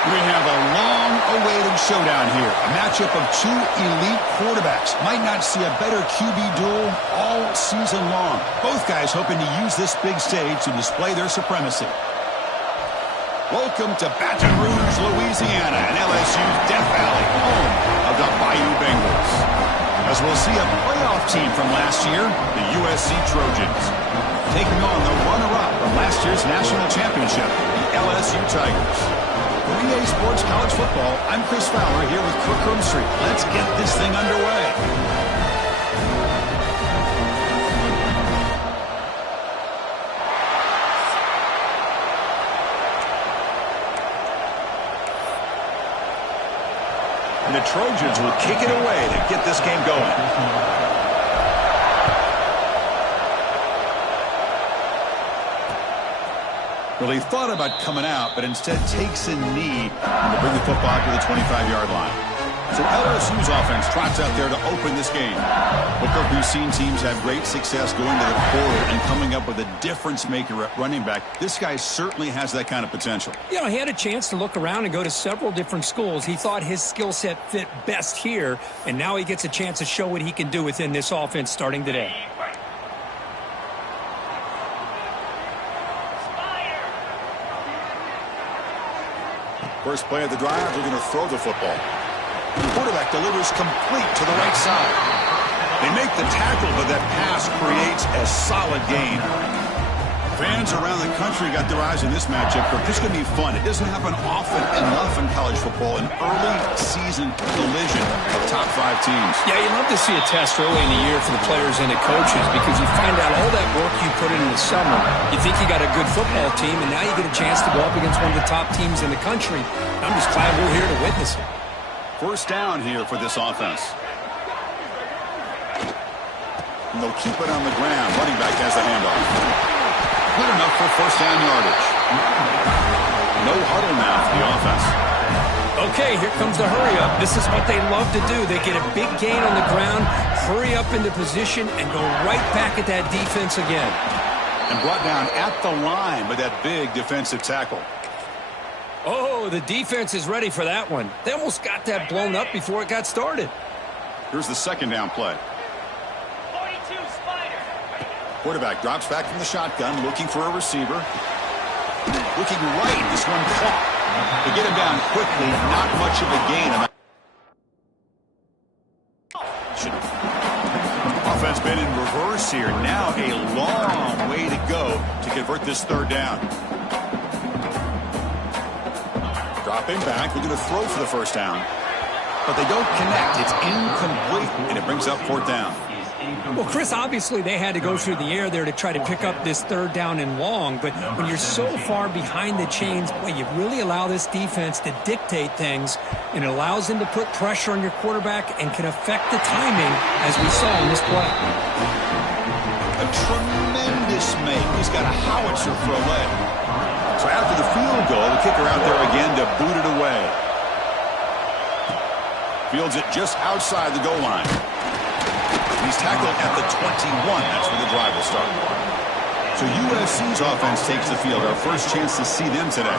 We have a long-awaited showdown here. A matchup of two elite quarterbacks. Might not see a better QB duel all season long. Both guys hoping to use this big stage to display their supremacy. Welcome to Baton Rouge, Louisiana, and LSU's Death Valley, home of the Bayou Bengals. As we'll see a playoff team from last year, the USC Trojans, taking on the runner-up from last year's national championship, the LSU Tigers. For EA Sports College Football, I'm Chris Fowler here with Kirk Herbstreit. Let's get this thing underway. And the Trojans will kick it away to get this game going. Well, he thought about coming out, but instead takes a knee to bring the football to the 25-yard line. So LSU's offense trots out there to open this game. Well, Kirk, we've seen teams have great success going to the portal and coming up with a difference-maker at running back. This guy certainly has that kind of potential. You know, he had a chance to look around and go to several different schools. He thought his skill set fit best here, and now he gets a chance to show what he can do within this offense starting today. First play of the drive, they're going to throw the football. The quarterback delivers complete to the right side. They make the tackle, but that pass creates a solid gain. Fans around the country got their eyes on this matchup. This is going to be fun. It doesn't happen often enough in college football, an early season collision of top 5 teams. Yeah, you love to see a test early in the year for the players and the coaches because you find out all that work you put in the summer. You think you got a good football team, and now you get a chance to go up against one of the top teams in the country. I'm just glad we're here to witness it. First down here for this offense. And they'll keep it on the ground. Running back has the handoff. Good enough for first down yardage. No huddle now for the offense. Okay, here comes the hurry up. This is what they love to do. They get a big gain on the ground, hurry up into position, and go right back at that defense again. And brought down at the line with that big defensive tackle. Oh, the defense is ready for that one. They almost got that blown up before it got started. Here's the second down play. Quarterback drops back from the shotgun, looking for a receiver. Looking right, this one caught. To get him down quickly, not much of a gain. Offense been in reverse here. Now a long way to go to convert this third down. Dropping back, we're going to throw for the first down. But they don't connect. It's incomplete, and it brings up fourth down. Well, Chris, obviously they had to go through the air there to try to pick up this third down and long, but when you're so far behind the chains, boy, you really allow this defense to dictate things, and it allows them to put pressure on your quarterback and can affect the timing, as we saw in this play. A tremendous make. He's got a howitzer for a leg. So after the field goal, the kicker out there again to boot it away. Fields it just outside the goal line. He's tackled at the 21. That's where the drive will start. So USC's offense takes the field. Our first chance to see them today.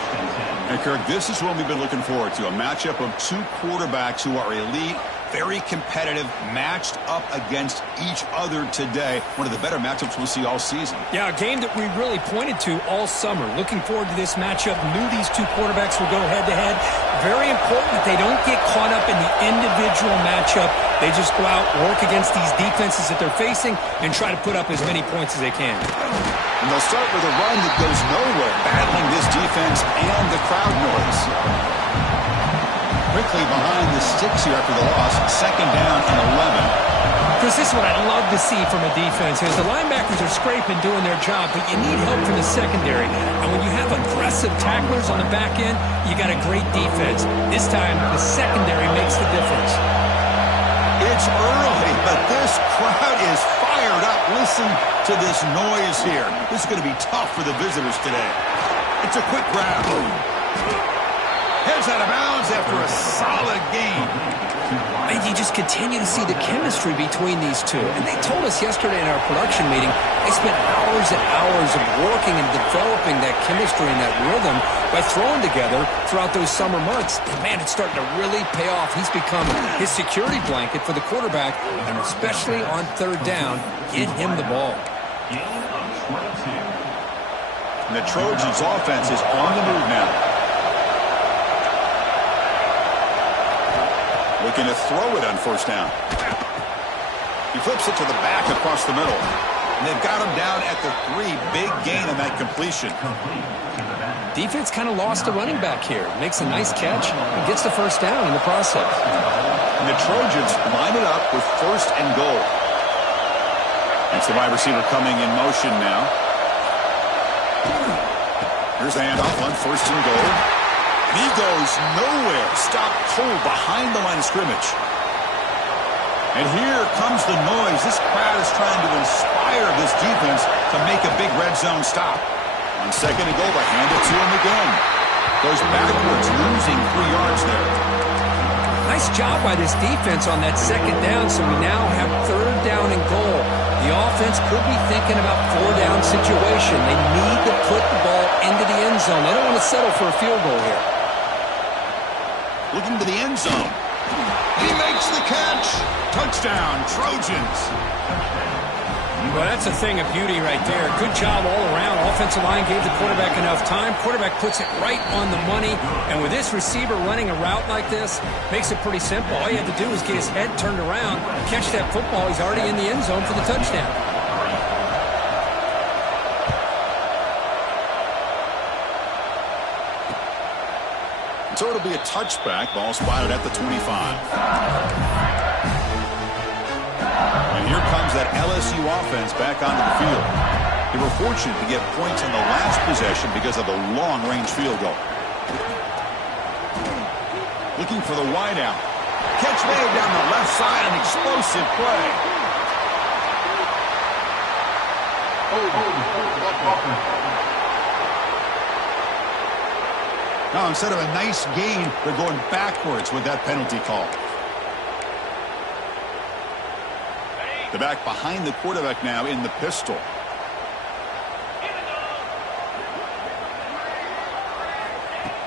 And Kirk, this is what we've been looking forward to. A matchup of two quarterbacks who are elite, very competitive, matched up against each other today. One of the better matchups we'll see all season. Yeah, a game that we really pointed to all summer. Looking forward to this matchup. Knew these two quarterbacks would go head-to-head. Very important that they don't get caught up in the individual matchup. They just go out, work against these defenses that they're facing, and try to put up as many points as they can. And they'll start with a run that goes nowhere, battling this defense and the crowd noise. Quickly behind the sticks here after the loss. Second down and 11. Chris, this is what I'd love to see from a defense. As the linebackers are scraping, doing their job, but you need help from the secondary. And when you have aggressive tacklers on the back end, you got a great defense. This time, the secondary makes the difference. It's early, but this crowd is fired up. Listen to this noise here. This is going to be tough for the visitors today. It's a quick grab. Heads out of bounds after a solid gain. And you just continue to see the chemistry between these two. And they told us yesterday in our production meeting, they spent hours and hours of working and developing that chemistry and that rhythm by throwing together throughout those summer months. And, man, it's starting to really pay off. He's become his security blanket for the quarterback, and especially on third down, get him the ball. And the Trojans' offense is on the move now. Looking to throw it on first down. He flips it to the back across the middle. And they've got him down at the 3. Big gain on that completion. Defense kind of lost a running back here. Makes a nice catch and gets the first down in the process. And the Trojans line it up with first and goal. It's the wide receiver coming in motion now. Here's the handoff on first and goal. And he goes nowhere. Stopped cold behind the line of scrimmage. And here comes the noise. This crowd is trying to inspire this defense to make a big red zone stop. On second and goal, they hand it to him again. Goes backwards, losing 3 yards there. Nice job by this defense on that second down, so we now have third down and goal. The offense could be thinking about 4-down situation. They need to put the ball into the end zone. They don't want to settle for a field goal here. Looking to the end zone. He makes the catch. Touchdown, Trojans. Well, that's a thing of beauty right there. Good job all around. Offensive line gave the quarterback enough time. Quarterback puts it right on the money. And with this receiver running a route like this, makes it pretty simple. All you have to do is get his head turned around, catch that football. He's already in the end zone for the touchdown. So it'll be a touchback. Ball spotted at the 25. And here comes that LSU offense back onto the field. They were fortunate to get points on the last possession because of the long-range field goal. Looking for the wideout. Catch made down the left side, an explosive play. Now, instead of a nice gain, they're going backwards with that penalty call. The back behind the quarterback now in the pistol.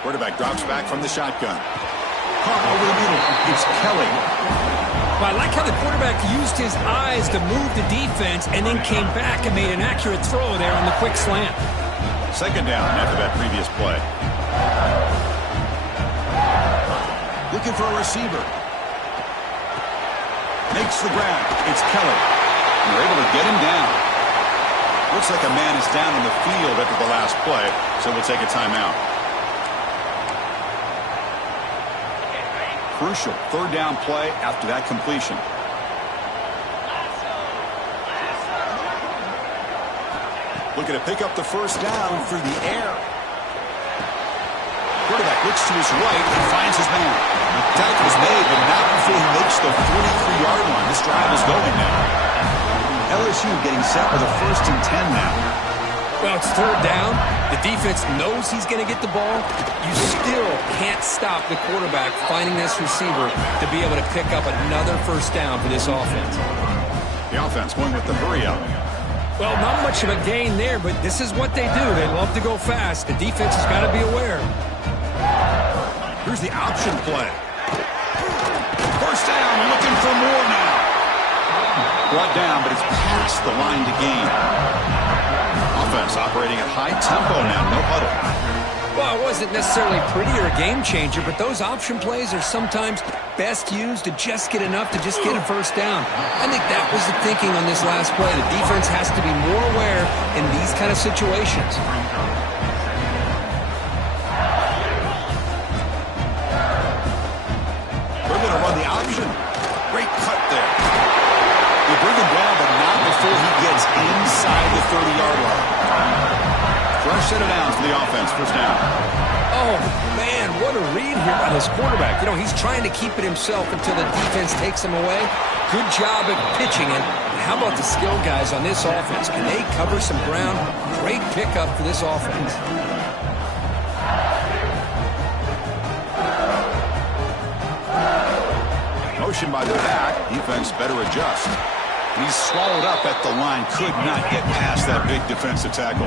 Quarterback drops back from the shotgun. Caught over the middle. It's Kelly. Well, I like how the quarterback used his eyes to move the defense and then came back and made an accurate throw there on the quick slant. Second down after that previous play. Looking for a receiver. Makes the grab. It's Kelly. They're able to get him down. Looks like a man is down on the field after the last play, so we'll take a timeout. Crucial third down play after that completion. Looking to pick up the first down through the air. Quarterback looks to his right and finds his man. The tackle is made, but not before he makes the 43-yard line. This drive is going now. LSU getting set with a first and 10 now. Well, it's third down. The defense knows he's going to get the ball. You still can't stop the quarterback finding this receiver to be able to pick up another first down for this offense. The offense going with the hurry up. Well, not much of a gain there, but this is what they do. They love to go fast. The defense has got to be aware. Here's the option play. First down, looking for more now. Brought down, but it's past the line to gain. Offense operating at high tempo now, no huddle. Well, it wasn't necessarily pretty or a game changer, but those option plays are sometimes best used to just get enough to just get a first down. I think that was the thinking on this last play. The defense has to be more aware in these kind of situations. They're going to run the option. Great cut there. They bring him down, but not before he gets inside the 30-yard line. Fresh set of downs for the offense. First down. Oh, man, what a read here by this quarterback. You know, he's trying to keep it himself until the defense takes him away. Good job at pitching it. How about the skill guys on this offense? Can they cover some ground? Great pickup for this offense. motion by the back. Defense better adjust. He's swallowed up at the line. Could not get past that big defensive tackle.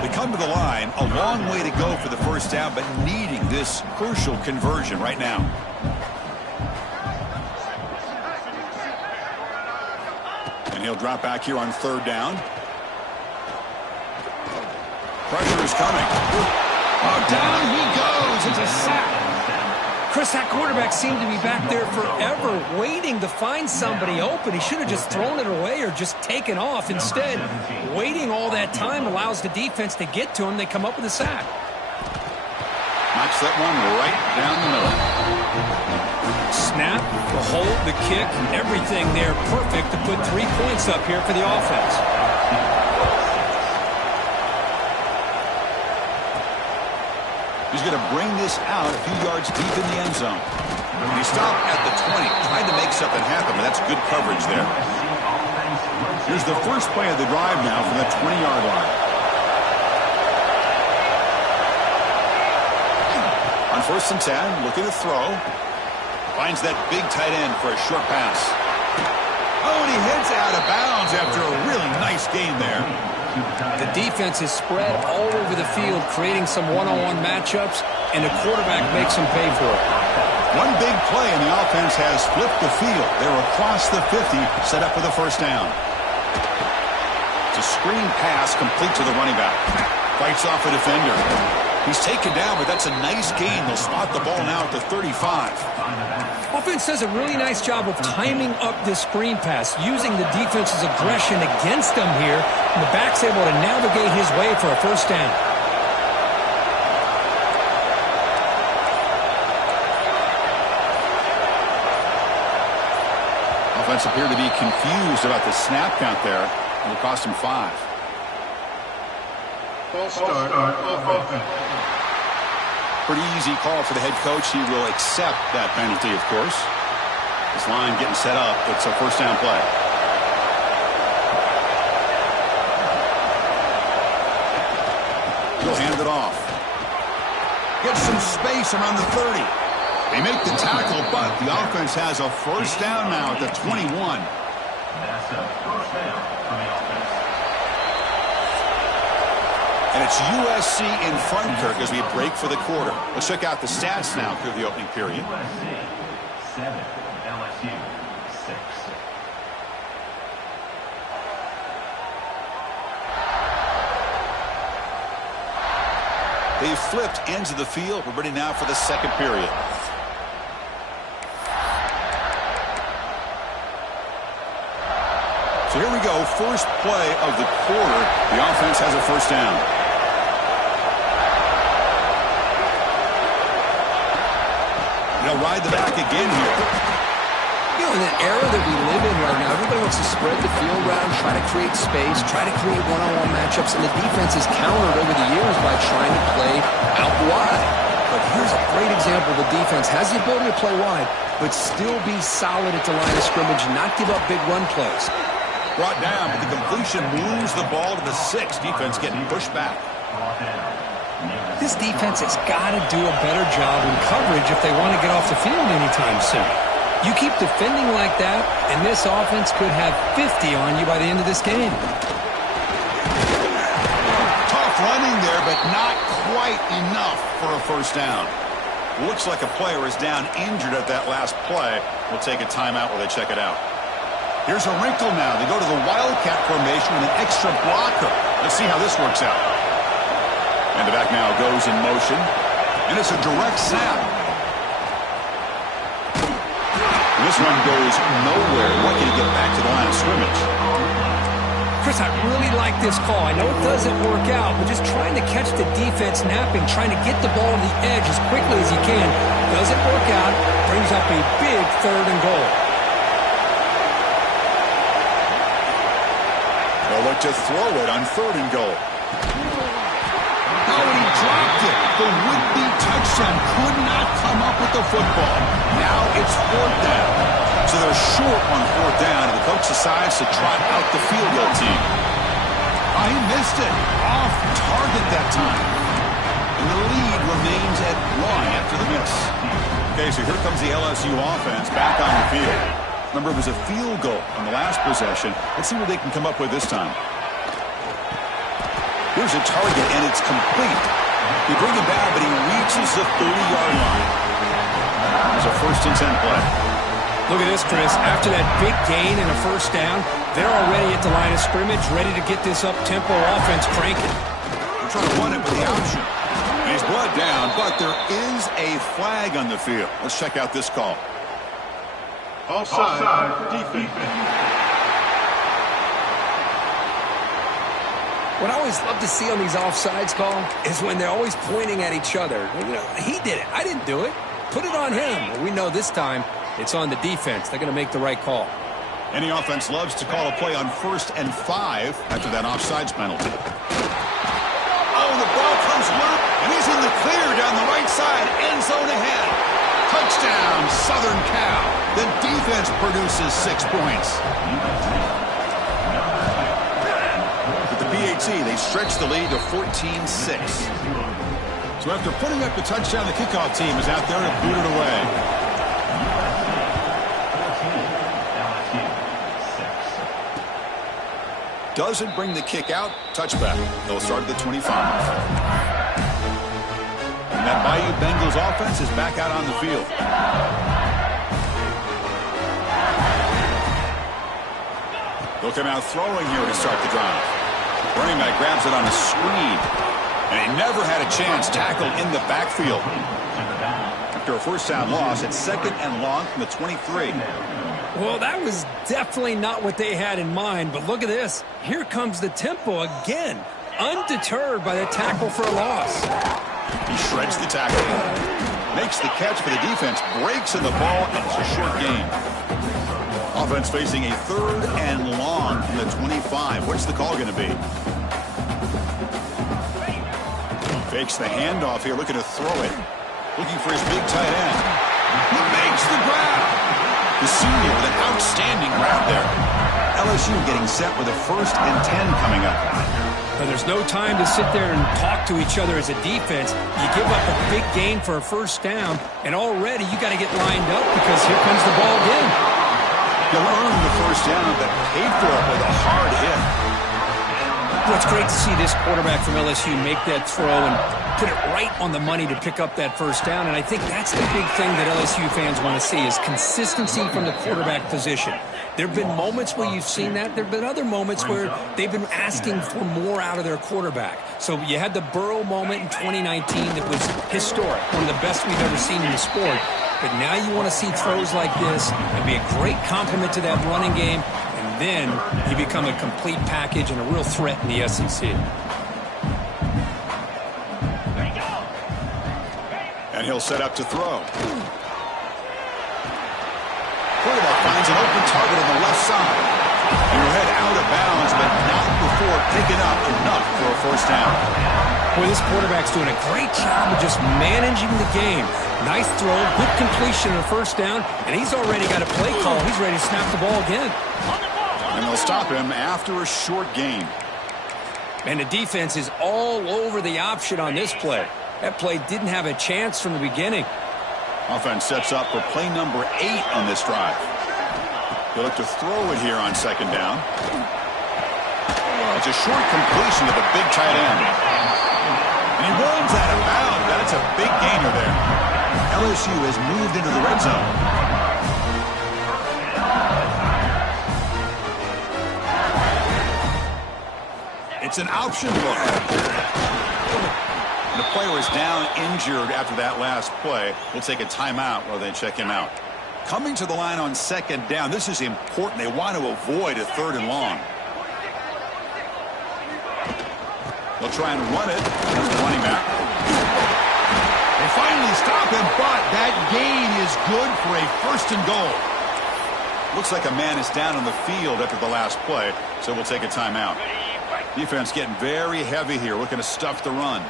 They come to the line. A long way to go for the first down, but needing this crucial conversion right now. And he'll drop back here on third down. Pressure is coming. Oh, down he goes. It's a sack. Chris, that quarterback seemed to be back there forever waiting to find somebody open. He should have just thrown it away or just taken off. Instead, waiting all that time allows the defense to get to him. They come up with a sack. Knocks that one right down the middle. Snap, the hold, the kick, everything there perfect to put 3 points up here for the offense. He's going to bring this out a few yards deep in the end zone. He stopped at the 20, trying to make something happen, but that's good coverage there. Here's the first play of the drive now from the 20-yard line. On 1st and 10, looking to throw. Finds that big tight end for a short pass. Oh, and he heads out of bounds after a really nice game there. The defense is spread all over the field, creating some one-on-one matchups, and the quarterback makes them pay for it. One big play, and the offense has flipped the field. They're across the 50, set up for the first down. It's a screen pass complete to the running back. Fights off a defender. He's taken down, but that's a nice gain. They'll spot the ball now at the 35. Offense does a really nice job of timing up this screen pass, using the defense's aggression against them here, and the back's able to navigate his way for a first down. Offense appeared to be confused about the snap count there. It'll cost him 5. Start offense. Pretty easy call for the head coach. He will accept that penalty, of course. This line getting set up. It's a first down play. He'll hand it off. Gets some space around the 30. They make the tackle, but the offense has a first down now at the 21. That's a first down for the offense. And it's USC in front, Kirk, as we break for the quarter. Let's check out the stats now through the opening period. USC 7, LSU 6. They've flipped ends of the field. We're ready now for the second period. So here we go, first play of the quarter. The offense has a first down. They'll ride the back again here. You know, in the era that we live in right now, everybody wants to spread the field around, try to create space, try to create one-on-one matchups, and the defense is countered over the years by trying to play out wide. But here's a great example. The defense has the ability to play wide, but still be solid at the line of scrimmage, not give up big run plays. Brought down, but the completion moves the ball to the 6. Defense getting pushed back. This defense has got to do a better job in coverage if they want to get off the field anytime soon. You keep defending like that, and this offense could have 50 on you by the end of this game. Tough running there, but not quite enough for a first down. Looks like a player is down injured at that last play. We'll take a timeout while they check it out. Here's a wrinkle now. They go to the Wildcat formation with an extra blocker. Let's see how this works out. And the back now goes in motion. And it's a direct snap. And this one goes nowhere. Lucky to get back to the line of scrimmage. Chris, I really like this call. I know it doesn't work out, but just trying to catch the defense napping, trying to get the ball to the edge as quickly as you can. Doesn't work out. Brings up a big 3rd and goal. They'll look to throw it on 3rd and goal. Oh, and he dropped it. The would-be touchdown could not come up with the football. Now it's 4th down. So they're short on 4th down, and the coach decides to trot out the field goal team. Oh, he missed it. Off target that time. And the lead remains at 1 after the miss. Okay, so here comes the LSU offense back on the field. Remember, it was a field goal on the last possession. Let's see what they can come up with this time. Here's a target, and it's complete. They bring him down, but he reaches the 30-yard line. It's a 1st and 10 play. Look at this, Chris. After that big gain and a first down, they're already at the line of scrimmage, ready to get this up-tempo offense cranking. They're trying to run it with the option. He's brought down, but there is a flag on the field. Let's check out this call. Offside, defense. What I always love to see on these offsides call is when they're always pointing at each other. You know, he did it. I didn't do it. Put it on him. Well, we know this time it's on the defense. They're going to make the right call. Any offense loves to call a play on 1st and 5 after that offsides penalty. Oh, the ball comes loose, and he's in the clear down the right side. End zone ahead. Touchdown, Southern Cal. The defense produces 6 points. With the PAT, they stretch the lead to 14-6. So after putting up the touchdown, the kickoff team is out there to boot it away. Doesn't bring the kick out. Touchback. They'll start at the 25. And that Bayou Bengals offense is back out on the field. They'll come out throwing here to start the drive. Running back grabs it on a screen. And he never had a chance tackled in the backfield. After a 1st down loss, it's 2nd and long from the 23. Well, that was definitely not what they had in mind, but look at this. Here comes the tempo again, undeterred by the tackle for a loss. He shreds the tackle, makes the catch for the defense, breaks in the ball, and it's a short gain. Offense facing a 3rd and long from the 25. What's the call going to be? Fakes the handoff here, looking to throw it. Looking for his big tight end. He makes the grab. The senior with an outstanding grab there. LSU getting set with a 1st and 10 coming up. But there's no time to sit there and talk to each other as a defense. You give up a big gain for a 1st down, and already you got to get lined up because here comes the ball again. You'll earn the 1st down, but paid for it with a hard hit. Well, it's great to see this quarterback from LSU make that throw and put it right on the money to pick up that 1st down. And I think that's the big thing that LSU fans want to see is consistency from the quarterback position. There have been moments where you've seen that. There have been other moments where they've been asking for more out of their quarterback. So you had the Burrow moment in 2019 that was historic, one of the best we've ever seen in the sport. But now you want to see throws like this and be a great complement to that running game. And then you become a complete package and a real threat in the SEC. And he'll set up to throw. Quarterback finds an open target on the left side. He'll head out of bounds, but not before picking up enough for a 1st down. Boy, this quarterback's doing a great job of just managing the game. Nice throw, good completion of 1st down, and he's already got a play call. He's ready to snap the ball again. And they'll stop him after a short gain. And the defense is all over the option on this play. That play didn't have a chance from the beginning. Offense sets up for play number 8 on this drive. They'll look to throw it here on 2nd down. It's a short completion to the big tight end. And he runs out of bounds. That's a big gainer there. LSU has moved into the red zone. It's an option look. The player is down injured after that last play. We'll take a timeout while they check him out. Coming to the line on 2nd down. This is important. They want to avoid a 3rd and long. They'll try and run it. There's the running back. They finally stop him, but that gain is good for a 1st and goal. Looks like a man is down on the field after the last play, so we'll take a timeout. Defense getting very heavy here, looking to stuff the run.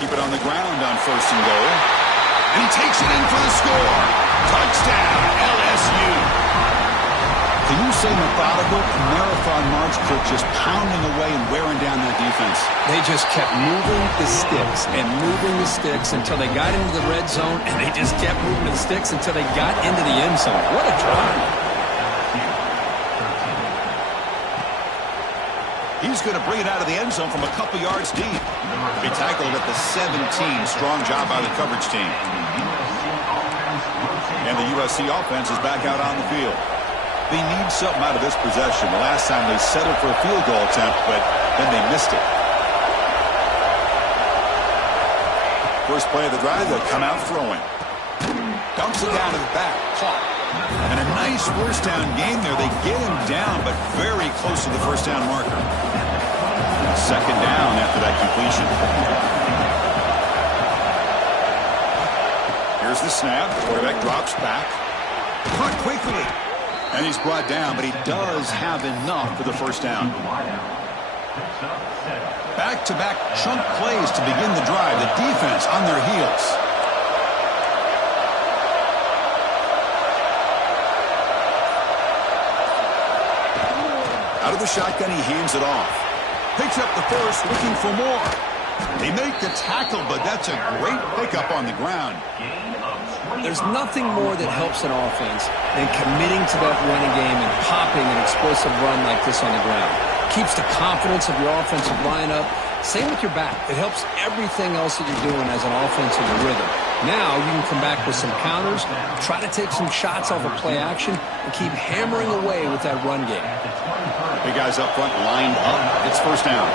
Keep it on the ground on 1st and goal. And he takes it in for the score. Touchdown, LSU. Can you say methodical, marathon march, Kirk, just pounding away and wearing down that defense. They just kept moving the sticks and moving the sticks until they got into the red zone, and they just kept moving the sticks until they got into the end zone. What a drive. He's going to bring it out of the end zone from a couple yards deep. He tackled at the 17. Strong job by the coverage team. And the USC offense is back out on the field. They need something out of this possession. The last time they settled for a field goal attempt, but then they missed it. First play of the drive, they'll come out throwing. Dumps it down to the back. Caught. And a nice first down game there. They get him down, but very close to the first down marker. Second down after that completion. Here's the snap. Quarterback drops back. Caught quickly. And he's brought down, but he does have enough for the first down. Back-to-back chunk plays to begin the drive. The defense on their heels. Out of the shotgun, he hands it off. Picks up the first, looking for more. They make the tackle, but that's a great pickup on the ground. There's nothing more that helps an offense than committing to that running game and popping an explosive run like this on the ground. Keeps the confidence of your offensive lineup. Same with your back. It helps everything else that you're doing as an offensive rhythm. Now you can come back with some counters, try to take some shots off of play action, and keep hammering away with that run game. Big guys up front lined up. It's first down.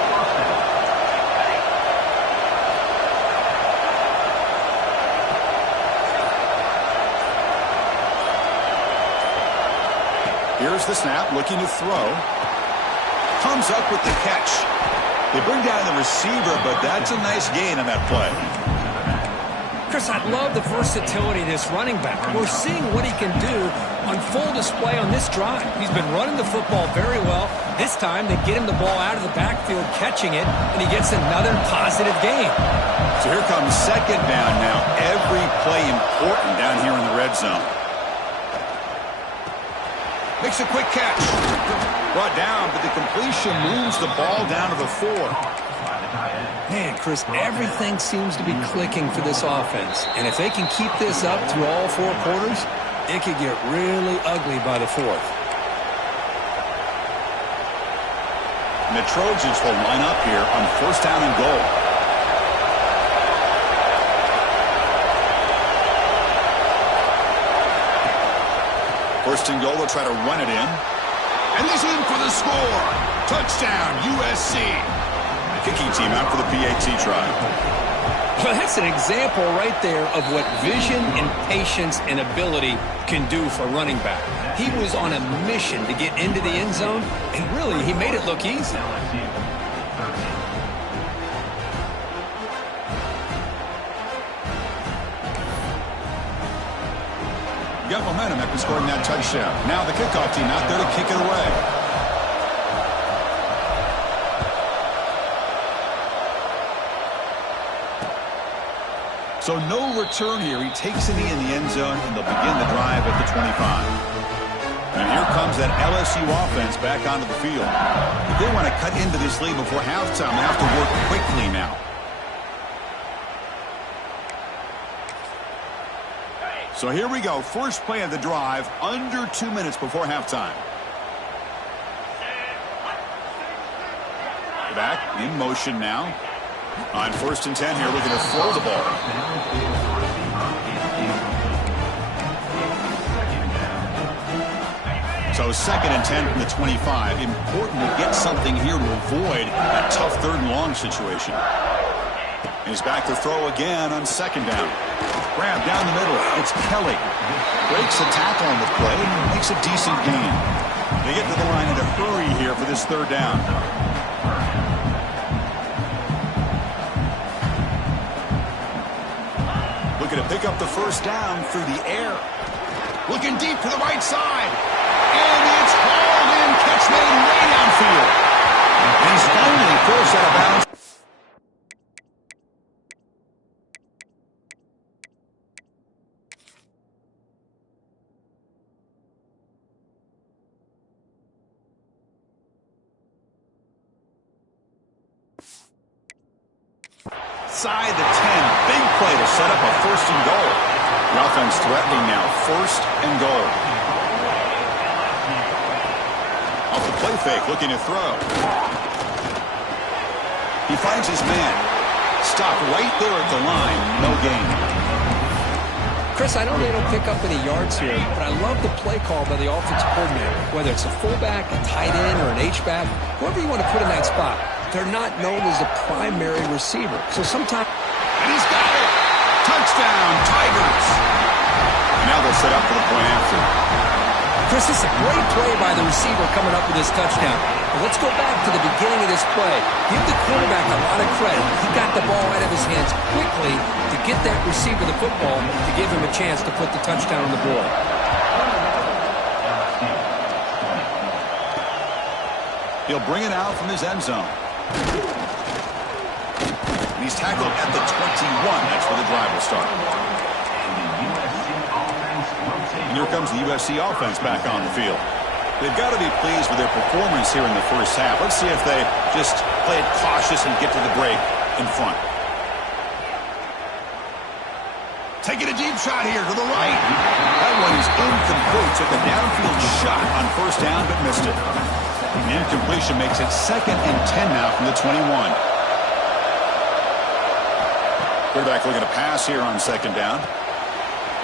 Here's the snap, looking to throw. Comes up with the catch. They bring down the receiver, but that's a nice gain on that play. Chris, I love the versatility of this running back. We're seeing what he can do on full display on this drive. He's been running the football very well. This time, they get him the ball out of the backfield, catching it, and he gets another positive gain. So here comes second down now. Every play important down here in the red zone. Makes a quick catch. Brought down, but the completion moves the ball down to the 4. Man, Chris, everything seems to be clicking for this offense. And if they can keep this up through all 4 quarters, it could get really ugly by the 4th. And the Trojans will line up here on first down and goal. First and goal, they'll try to run it in. And he's in for the score. Touchdown, USC. Kicking team out for the PAT try. Well, that's an example right there of what vision and patience and ability can do for a running back. He was on a mission to get into the end zone, and really, he made it look easy. Got momentum after scoring that touchdown. Now the kickoff team out there to kick it away. So no return here. He takes it in the end zone, and they'll begin the drive at the 25. And here comes that LSU offense back onto the field. If they want to cut into this lead before halftime, they have to work quickly now. So here we go. First play of the drive, under 2 minutes before halftime. Back in motion now. On first and 10 here, looking to throw the ball. So second and 10 from the 25. Important to get something here to avoid that tough third and long situation. He's back to throw again on second down. Grab down the middle. It's Kelly. Breaks the tackle on the play and makes a decent gain. They get to the line in a hurry here for this third down. Looking to pick up the first down through the air. Looking deep to the right side. And it's hauled in. Catch made way downfield. And he's finally forced out of bounds. inside the 10. Big play to set up a first and goal. The offense threatening now, first and goal. Off the play fake, looking to throw. He finds his man. Stopped right there at the line. No gain. Chris, I know they don't pick up any yards here, but I love the play call by the offensive coordinator. Whether it's a fullback, a tight end, or an H-back, whoever you want to put in that spot, they're not known as a primary receiver. So sometimes... And he's got it! Touchdown, Tigers! And now they'll set up for the point after. Chris, this is a great play by the receiver coming up with this touchdown. But let's go back to the beginning of this play. Give the quarterback a lot of credit. He got the ball out of his hands quickly to get that receiver the football to give him a chance to put the touchdown on the board. He'll bring it out from his end zone. And he's tackled at the 21. That's where the drive will start. And here comes the USC offense back on the field. They've got to be pleased with their performance here in the first half. Let's see if they just play it cautious and get to the break in front. Taking a deep shot here to the right. That one is incomplete. Took a downfield shot on first down, but missed it. The incompletion makes it 2nd and 10 now from the 21. Quarterback looking to pass here on 2nd down.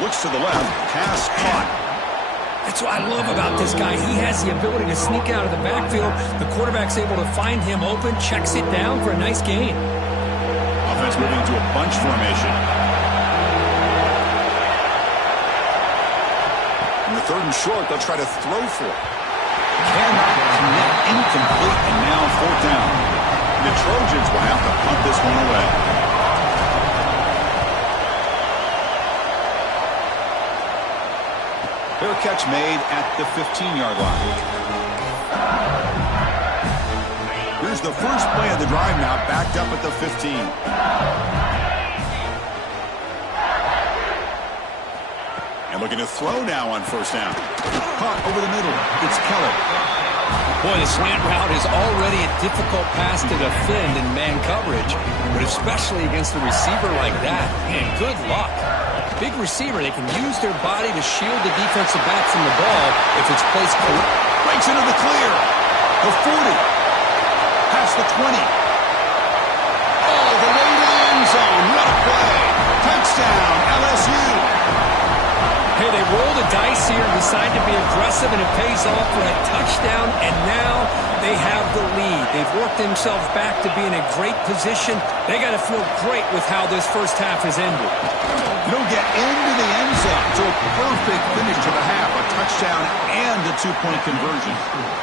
Looks to the left. Pass caught. That's what I love about this guy. He has the ability to sneak out of the backfield. The quarterback's able to find him open, checks it down for a nice gain. Offense moving into a bunch formation. In the 3rd and short, they'll try to throw for it. Cannot connect, incomplete, and now 4th down. The Trojans will have to punt this one away. Fair catch made at the 15-yard line. Here's the first play of the drive now, backed up at the 15. And looking to throw now on first down. Caught over the middle. It's Keller. Boy, the slant route is already a difficult pass to defend in man coverage, but especially against a receiver like that. Man, good luck. Big receiver, they can use their body to shield the defensive back from the ball if it's placed correct. Breaks into the clear. The 40. Past the 20. All the way to the end zone. What a play. Touchdown, LSU. Hey, they roll the dice here and decide to be aggressive, and it pays off for a touchdown, and now they have the lead. They've worked themselves back to be in a great position. They got to feel great with how this first half has ended. You don't get into the end zone, so a perfect finish to the half, a touchdown and a 2-point conversion.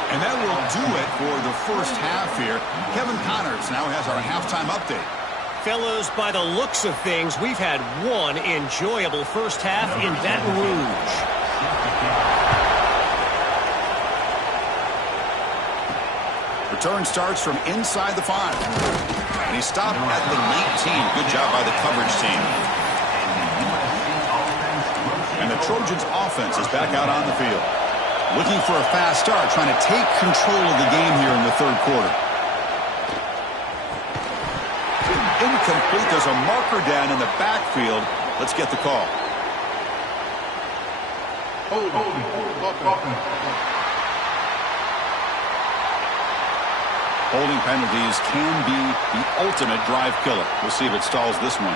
And that will do it for the first half here. Kevin Connors now has our halftime update. Fellows, by the looks of things, we've had one enjoyable first half in Baton Rouge. Return starts from inside the 5. And he stopped at the 19. Good job by the coverage team. And the Trojans offense is back out on the field. Looking for a fast start, trying to take control of the game here in the 3rd quarter. Incomplete. There's a marker down in the backfield. Let's get the call. Holding penalties can be the ultimate drive killer. We'll see if it stalls this one.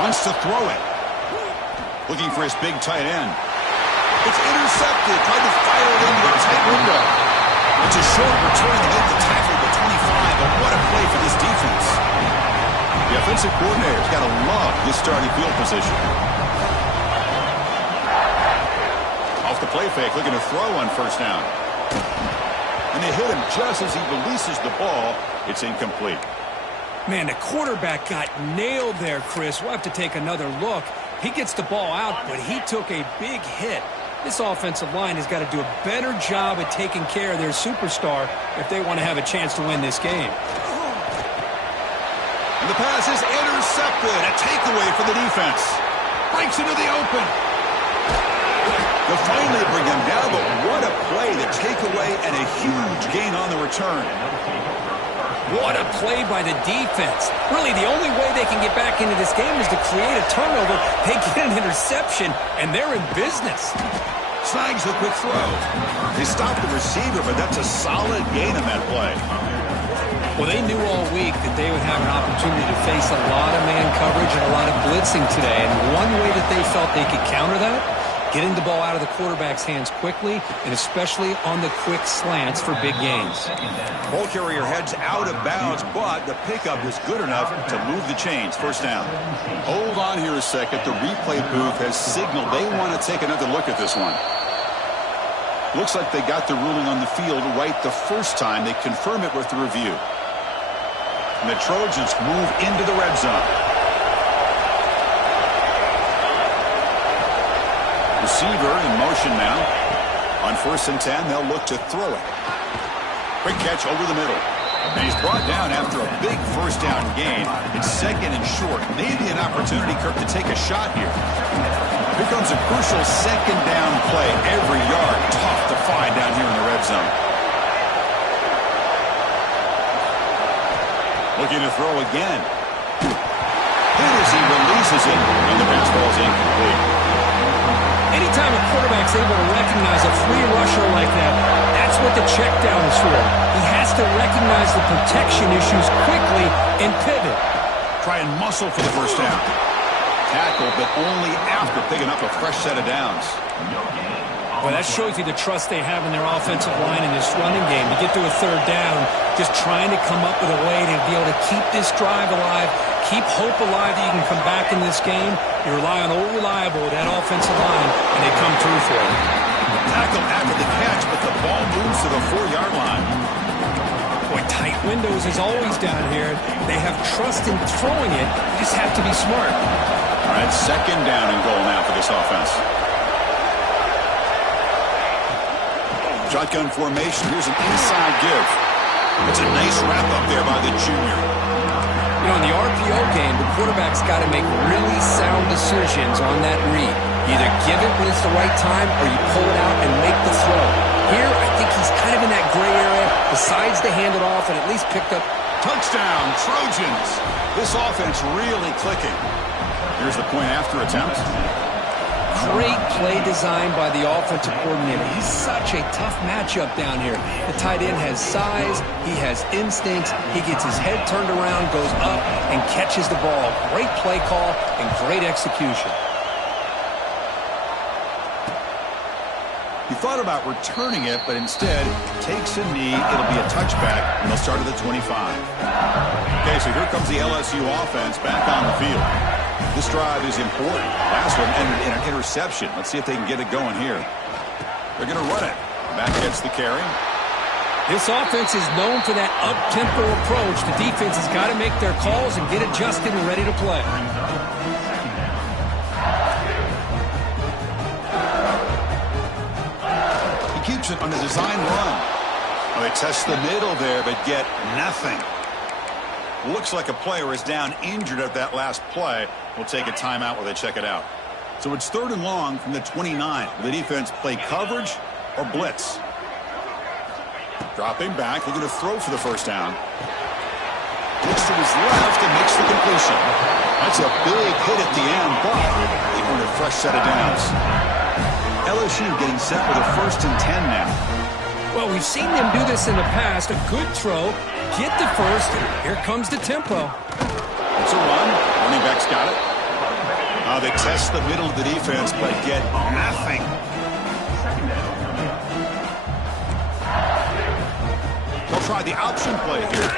Wants to throw it. Looking for his big tight end. It's intercepted. Tried to fire it into a tight window. It's a short return to get the tackle to 25, but what a play for this defense. The offensive coordinator's got to love this starting field position. Off the play fake, looking to throw on first down. And they hit him just as he releases the ball. It's incomplete. Man, the quarterback got nailed there, Chris. We'll have to take another look. He gets the ball out, but he took a big hit. This offensive line has got to do a better job at taking care of their superstar if they want to have a chance to win this game. And the pass is intercepted. A takeaway for the defense. Breaks into the open. They'll finally bring him down, but what a play, the takeaway, and a huge gain on the return. What a play by the defense. Really, the only way they can get back into this game is to create a turnover. They get an interception, and they're in business. Snags the quick throw. They stopped the receiver, but that's a solid gain on that play. Well, they knew all week that they would have an opportunity to face a lot of man coverage and a lot of blitzing today. And one way that they felt they could counter that, getting the ball out of the quarterback's hands quickly, and especially on the quick slants for big gains. Ball carrier heads out of bounds, but the pickup is good enough to move the chains. First down. Hold on here a second. The replay booth has signaled they want to take another look at this one. Looks like they got the ruling on the field right the first time. They confirm it with the review. And the Trojans move into the red zone. Receiver in motion now. On 1st and 10, they'll look to throw it. Quick catch over the middle. And he's brought down after a big first down gain. It's 2nd and short. Maybe an opportunity, Kirk, to take a shot here. Here comes a crucial 2nd down play. Every yard tough to find down here in the red zone. Looking to throw again. Hit as he releases it, and the pass ball is incomplete. Anytime a quarterback's able to recognize a free rusher like that, that's what the check down is for. He has to recognize the protection issues quickly and pivot. Try and muscle for the first down. Tackle, but only after picking up a fresh set of downs. Well, that shows you the trust they have in their offensive line in this running game. To get to a 3rd down, just trying to come up with a way to be able to keep this drive alive, keep hope alive that you can come back in this game. You rely on old reliable, that offensive line, and they come through for it. Tackle after the catch, but the ball moves to the 4-yard line. Boy, tight windows is always down here. They have trust in throwing it. You just have to be smart. All right, 2nd down and goal now for this offense. Shotgun formation. Here's an inside give. It's a nice wrap up there by the junior. You know, in the RPO game, the quarterback's got to make really sound decisions on that read. You either give it when it's the right time or you pull it out and make the throw. Here, I think he's kind of in that gray area, decides to hand it off and at least picked up. Touchdown, Trojans. This offense really clicking. Here's the point after attempt. Great play design by the offensive coordinator. He's such a tough matchup down here. The tight end has size, he has instincts, he gets his head turned around, goes up, and catches the ball. Great play call and great execution. He thought about returning it, but instead takes a knee. It'll be a touchback, and they'll start at the 25. Okay, so here comes the LSU offense back on the field. This drive is important. Last one ended in an interception. Let's see if they can get it going here. They're going to run it. Back gets the carry. This offense is known for that up-tempo approach. The defense has got to make their calls and get adjusted and ready to play. He keeps it on the design run. Oh, they test the middle there, but get nothing. Looks like a player is down injured at that last play. We'll take a timeout while they check it out. So it's 3rd and long from the 29. Will the defense play coverage or blitz? Dropping back, looking to throw for the first down. Looks to his left and makes the completion. That's a big hit at the end, but they earned a fresh set of downs. LSU getting set with a 1st and 10 now. Well, we've seen them do this in the past. A good throw, get the first, and here comes the tempo. It's a run. Running back's got it. They test the middle of the defense, but get nothing. They'll try the option play here.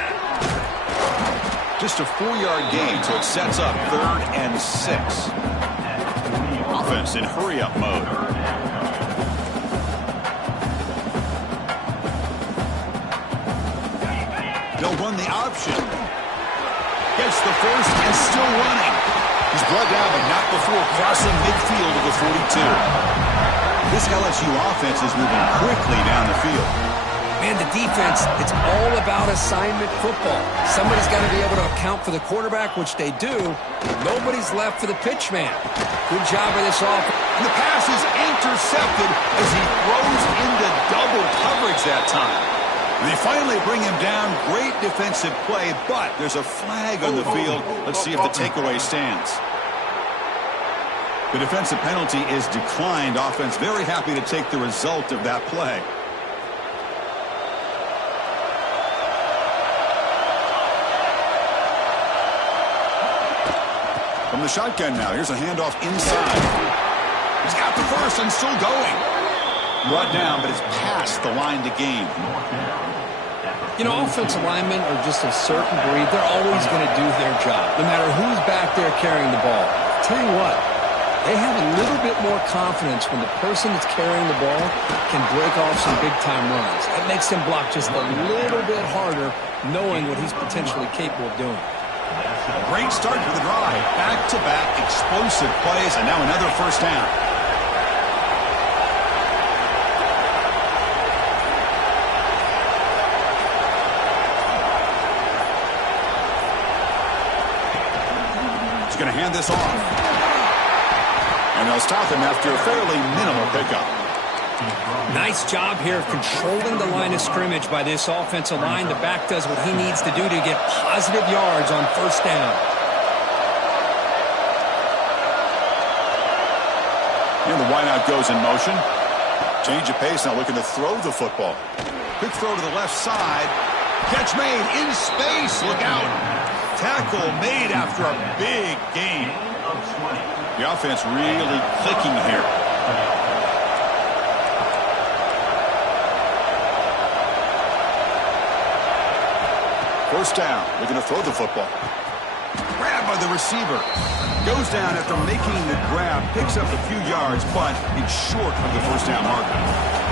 Just a 4-yard gain, so it sets up 3rd and 6. Offense in hurry-up mode. They'll run the option. Gets the first and still running. He's brought down, but not before crossing midfield of the 42. This LSU offense is moving quickly down the field. Man, the defense, it's all about assignment football. Somebody's got to be able to account for the quarterback, which they do. Nobody's left for the pitch man. Good job of this offense. And the pass is intercepted as he throws into double coverage that time. And they finally bring him down. Great defensive play, but there's a flag on the field. Let's see if the takeaway stands. The defensive penalty is declined. Offense very happy to take the result of that play. From the shotgun now, here's a handoff inside. He's got the first and still going. Brought down, but it's past the line to gain. You know, offensive linemen are just a certain breed. They're always going to do their job, no matter who's back there carrying the ball. I'll tell you what, they have a little bit more confidence when the person that's carrying the ball can break off some big-time runs. That makes them block just a little bit harder, knowing what he's potentially capable of doing. Great start for the drive. Back-to-back explosive plays, and now another first down. He's going to hand this off. And they'll stop him after a fairly minimal pickup. Nice job here of controlling the line of scrimmage by this offensive line. The back does what he needs to do to get positive yards on first down. And the wideout goes in motion. Change of pace now, looking to throw the football. Quick throw to the left side. Catch made in space. Look out. Tackle made after a big gain. The offense really clicking here. First down, looking to throw the football. Grab by the receiver. Goes down after making the grab, picks up a few yards, but it's short of the first down marker.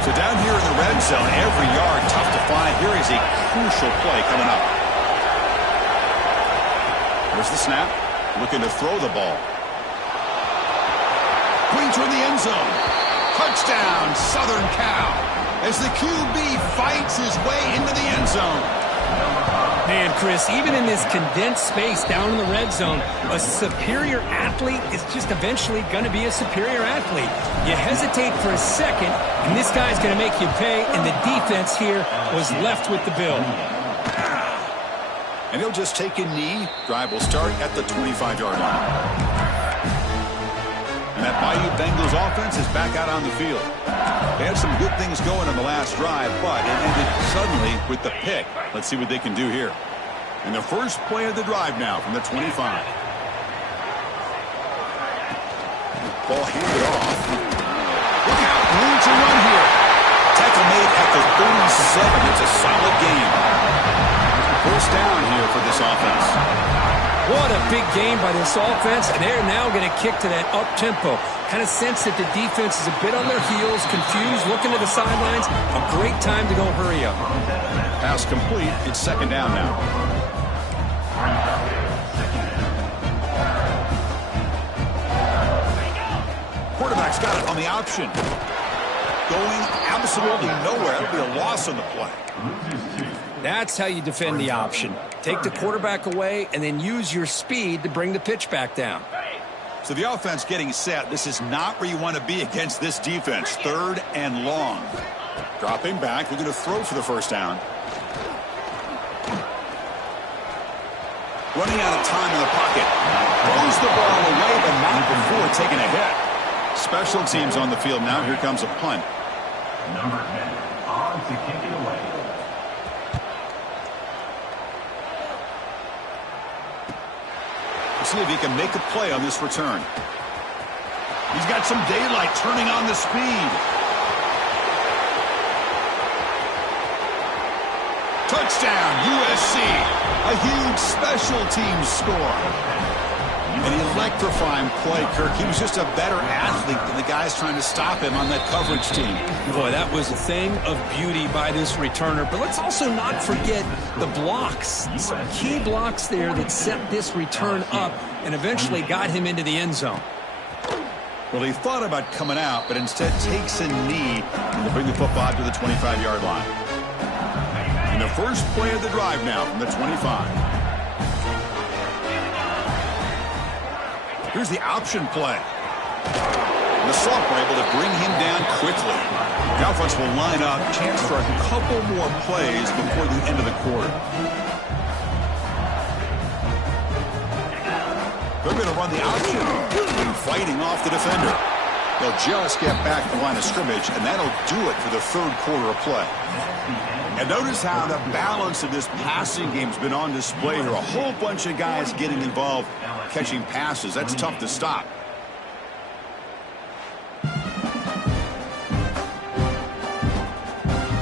So down here in the red zone, every yard tough to find. Here is a crucial play coming up. There's the snap, looking to throw the ball. Queen toward the end zone. Touchdown, Southern Cal, as the QB fights his way into the end zone. Man, Chris, even in this condensed space down in the red zone, a superior athlete is just eventually going to be a superior athlete. You hesitate for a second, and this guy's going to make you pay, and the defense here was left with the bill. And he'll just take a knee. Drive will start at the 25-yard line. And that Bayou Bengals offense is back out on the field. They had some good things going on the last drive, but it ended suddenly with the pick. Let's see what they can do here. And the first play of the drive now from the 25. Ball handed off. Look out, room to run here. Tackle made at the 37. It's a solid game. First down here for this offense. What a big game by this offense, and they're now going to kick to that up-tempo. Kind of sense that the defense is a bit on their heels, confused, looking to the sidelines. A great time to go hurry up. Pass complete. It's second down now. Quarterback's got it on the option. Going absolutely nowhere. That'll be a loss on the play. That's how you defend the option. Take the quarterback away and then use your speed to bring the pitch back down. So the offense getting set. This is not where you want to be against this defense. Third and long. Dropping back. They're going to throw for the first down. Running out of time in the pocket. Throws the ball away, but not before taking a hit. Special teams on the field now. Here comes a punt. Number 10 on to kick it away. See if he can make a play on this return. He's got some daylight turning on the speed. Touchdown, USC. A huge special teams score. An electrifying play, Kirk. He was just a better athlete than the guys trying to stop him on that coverage team. Boy, that was a thing of beauty by this returner. But let's also not forget the blocks. Some key blocks there that set this return up and eventually got him into the end zone. Well, he thought about coming out, but instead takes a knee to bring the football to the 25-yard line. And the first play of the drive now from the 25. Here's the option play. The Sulk were able to bring him down quickly. The offense will line up, chance for a couple more plays before the end of the quarter. They're going to run the option, fighting off the defender. They'll just get back to the line of scrimmage, and that'll do it for the third quarter of play. And notice how the balance of this passing game's been on display here. A whole bunch of guys getting involved, catching passes. That's tough to stop.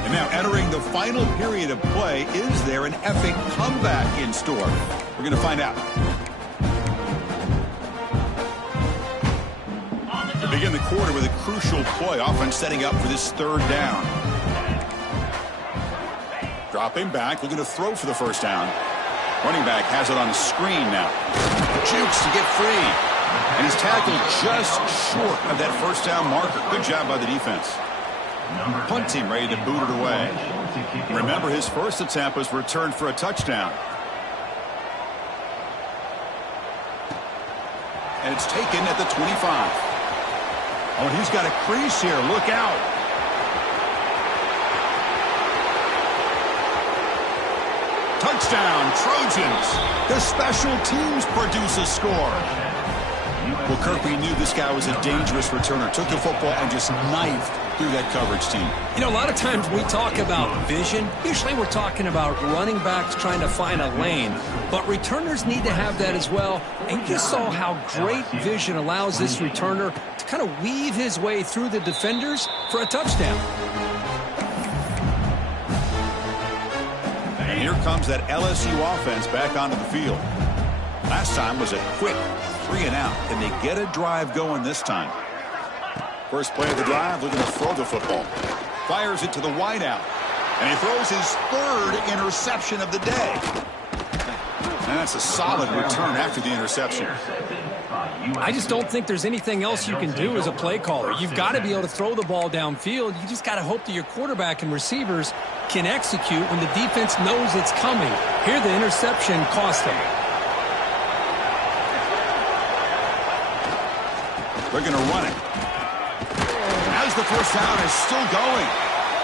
And now entering the final period of play, is there an epic comeback in store? We're going to find out. They begin the quarter with a crucial play. Offense setting up for this third down. Dropping back, looking to throw for the first down. Running back has it on a screen now. Jukes to get free. And he's tackled just short of that first down marker. Good job by the defense. Punt team ready to boot it away. Remember, his first attempt was returned for a touchdown. And it's taken at the 25. Oh, and he's got a crease here. Look out. Touchdown, Trojans. The special teams produce a score. Well, Kirby knew this guy was a dangerous returner. Took the football and just knifed through that coverage team. You know, a lot of times we talk about vision. Usually we're talking about running backs trying to find a lane. But returners need to have that as well. And you just saw how great vision allows this returner to kind of weave his way through the defenders for a touchdown. And here comes that LSU offense back onto the field. Last time was a quick 3-and-out. Can they get a drive going this time? First play of the drive, looking to throw the football. Fires it to the wideout. And he throws his third interception of the day. And that's a solid return after the interception. I just don't think there's anything else you can do as a play caller. You've got to be able to throw the ball downfield. You just got to hope that your quarterback and receivers can execute when the defense knows it's coming. Here the interception cost them. They're going to run it. As the first down is still going.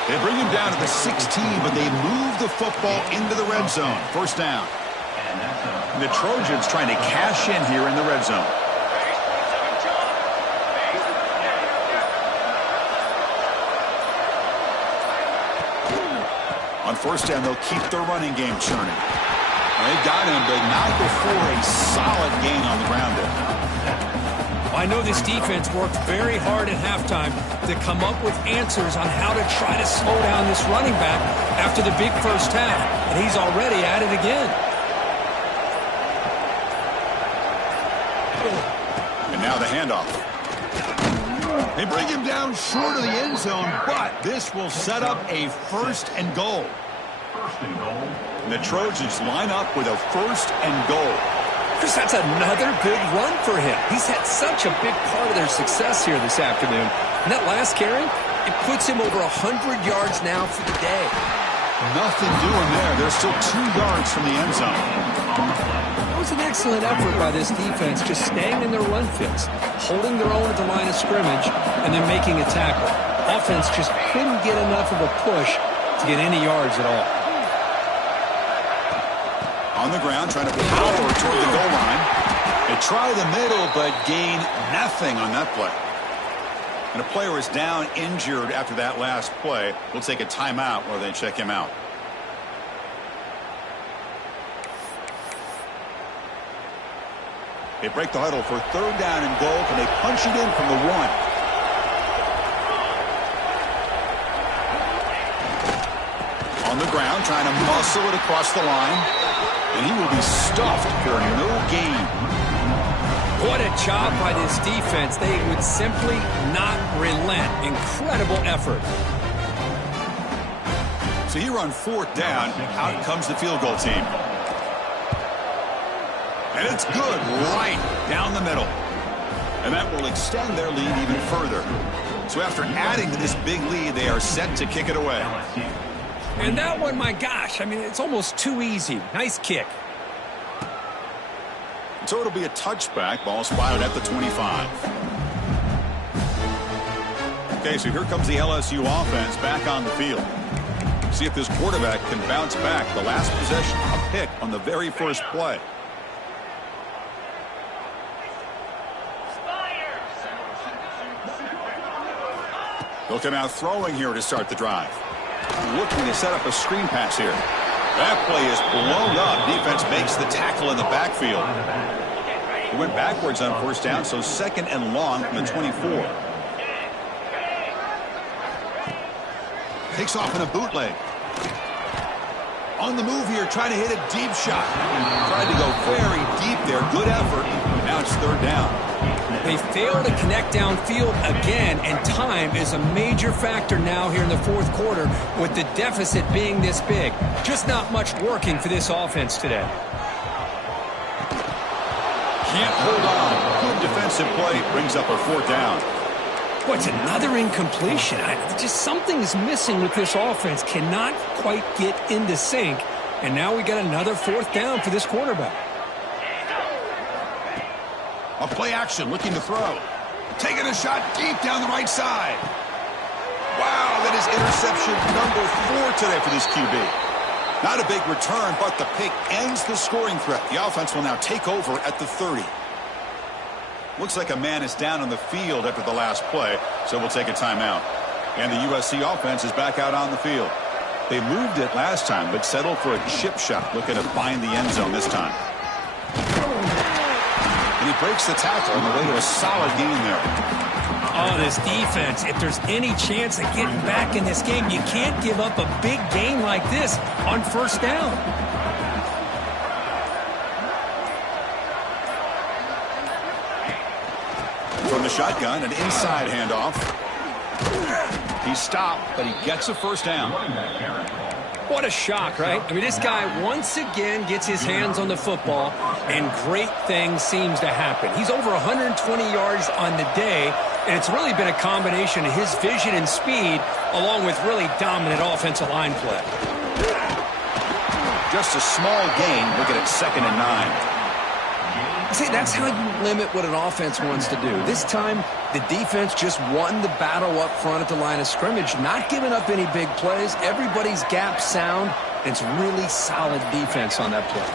They bring him down to the 16, but they move the football into the red zone. First down. And the Trojans trying to cash in here in the red zone. On first down, they'll keep their running game churning. They've got him, but not before a solid gain on the ground there. I know this defense worked very hard at halftime to come up with answers on how to try to slow down this running back after the big first half. And he's already at it again. And now the handoff. They bring him down short of the end zone, but this will set up a first and goal. And the Trojans line up with a first and goal. Chris, that's another good run for him. He's had such a big part of their success here this afternoon. And that last carry, it puts him over 100 yards now for the day. Nothing doing there. They're still 2 yards from the end zone. That was an excellent effort by this defense, just staying in their run fits, holding their own at the line of scrimmage, and then making a tackle. Offense just couldn't get enough of a push to get any yards at all. On the ground, trying to power toward the goal line. They try the middle, but gain nothing on that play. And a player is down injured after that last play. We'll take a timeout while they check him out. They break the huddle for third down and goal. Can they punch it in from the 1? On the ground, trying to muscle it across the line. And he will be stuffed for no gain. What a job by this defense. They would simply not relent. Incredible effort. So here on fourth down, out comes the field goal team. And it's good right down the middle. And that will extend their lead even further. So after adding to this big lead, they are set to kick it away. And that one, my gosh, I mean, it's almost too easy. Nice kick. So it'll be a touchback. Ball spotted at the 25. Okay, so here comes the LSU offense back on the field. See if this quarterback can bounce back. The last possession, a pick on the very first play. They'll come out throwing here to start the drive. Looking to set up a screen pass here. That play is blown up. Defense makes the tackle in the backfield. He went backwards on first down, so second and long from the 24. Takes off in a bootleg. On the move here, trying to hit a deep shot. Tried to go very deep there. Good effort. Now it's third down. They fail to connect downfield again, and time is a major factor now here in the fourth quarter with the deficit being this big. Just not much working for this offense today. Can't hold on. Good defensive play. Brings up a fourth down. What's another incompletion? Just something's missing with this offense. Cannot quite get into sync. And now we got another fourth down for this quarterback. A play action, looking to throw. Taking a shot deep down the right side. Wow, that is interception number 4 today for this QB. Not a big return, but the pick ends the scoring threat. The offense will now take over at the 30. Looks like a man is down on the field after the last play, so we'll take a timeout. And the USC offense is back out on the field. They moved it last time, but settled for a chip shot, looking to find the end zone this time. And he breaks the tackle on the way to a solid gain there. Oh, this defense, if there's any chance of getting back in this game, you can't give up a big gain like this on first down. From the shotgun, an inside handoff. He's stopped, but he gets a first down. What a shock, right? I mean, this guy once again gets his hands on the football, and great things seems to happen. He's over 120 yards on the day, and it's really been a combination of his vision and speed, along with really dominant offensive line play. Just a small gain. Looking at 2nd and 9. See, that's how you limit what an offense wants to do. This time, the defense just won the battle up front at the line of scrimmage, not giving up any big plays. Everybody's gap sound. It's really solid defense on that play.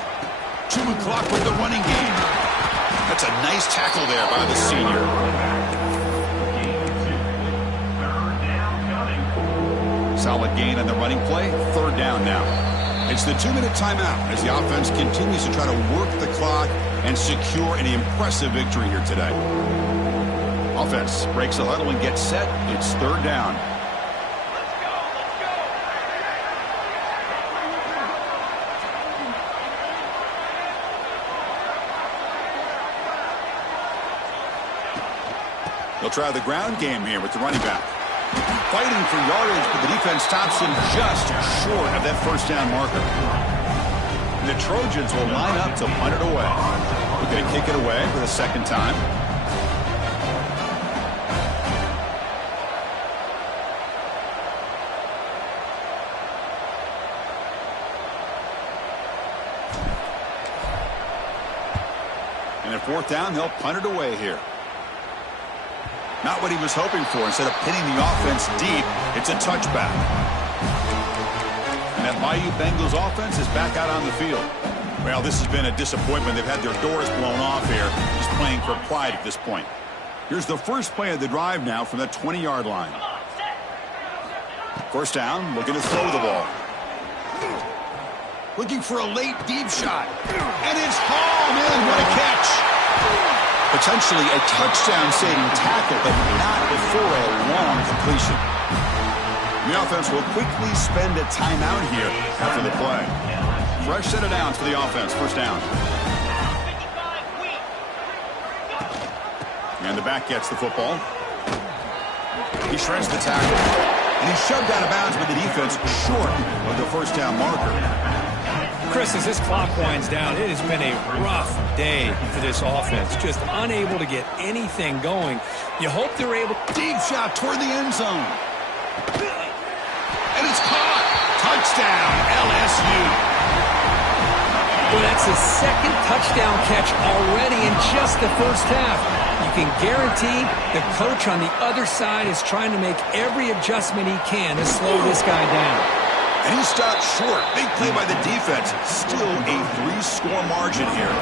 2 o'clock with the running game. That's a nice tackle there by the senior. Solid gain on the running play. Third down now. It's the 2-minute timeout as the offense continues to try to work the clock and secure an impressive victory here today. Offense breaks the huddle and gets set. It's third down. They'll try the ground game here with the running back. Fighting for yardage, but the defense stops him just short of that first down marker. And the Trojans will line up to punt it away. We're going to kick it away for the second time. And at fourth down, they'll punt it away here. Not what he was hoping for. Instead of pinning the offense deep, it's a touchback. And that Bayou Bengals offense is back out on the field. Well, this has been a disappointment. They've had their doors blown off here. Just playing for pride at this point. Here's the first play of the drive now from the 20-yard line. First down, looking to throw the ball. Looking for a late deep shot. And it's hauled in. What a catch. Potentially a touchdown-saving tackle, but not before a long completion. The offense will quickly spend a timeout here after the play. Fresh set of downs for the offense. First down. And the back gets the football. He shreds the tackle. And he's shoved out of bounds with the defense short of the first down marker. Chris, as this clock winds down, it has been a rough day for this offense. Just unable to get anything going. You hope they're able. Deep shot toward the end zone. And it's caught. Touchdown, LSU. Well, that's his second touchdown catch already in just the first half. You can guarantee the coach on the other side is trying to make every adjustment he can to slow this guy down. And he stopped short. Big play by the defense. Still a 3-score margin here.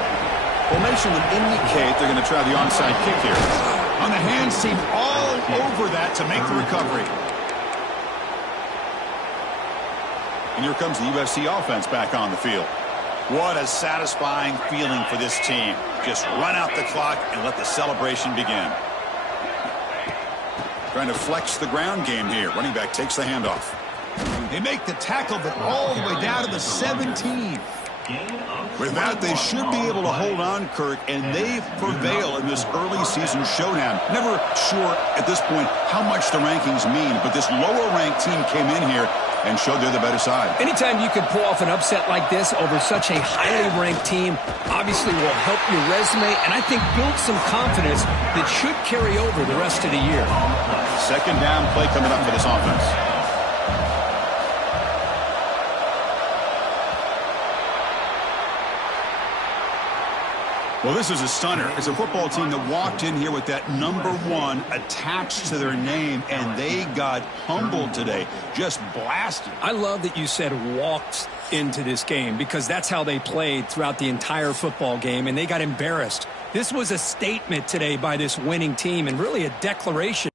Formation would indicate they're going to try the onside kick here. On the hands team all over that to make the recovery. And here comes the USC offense back on the field. What a satisfying feeling for this team. Just run out the clock and let the celebration begin. Trying to flex the ground game here. Running back takes the handoff. They make the tackle, but all the way down to the 17. With that, they should be able to hold on, Kirk, and they prevail in this early season showdown. Never sure at this point how much the rankings mean, but this lower-ranked team came in here and showed they're the better side. Anytime you can pull off an upset like this over such a highly ranked team, obviously will help your resume, and I think build some confidence that should carry over the rest of the year. Second down play coming up for this offense. Well, this is a stunner. It's a football team that walked in here with that number 1 attached to their name, and they got humbled today. Just blasted. I love that you said walked into this game because that's how they played throughout the entire football game, and they got embarrassed. This was a statement today by this winning team and really a declaration.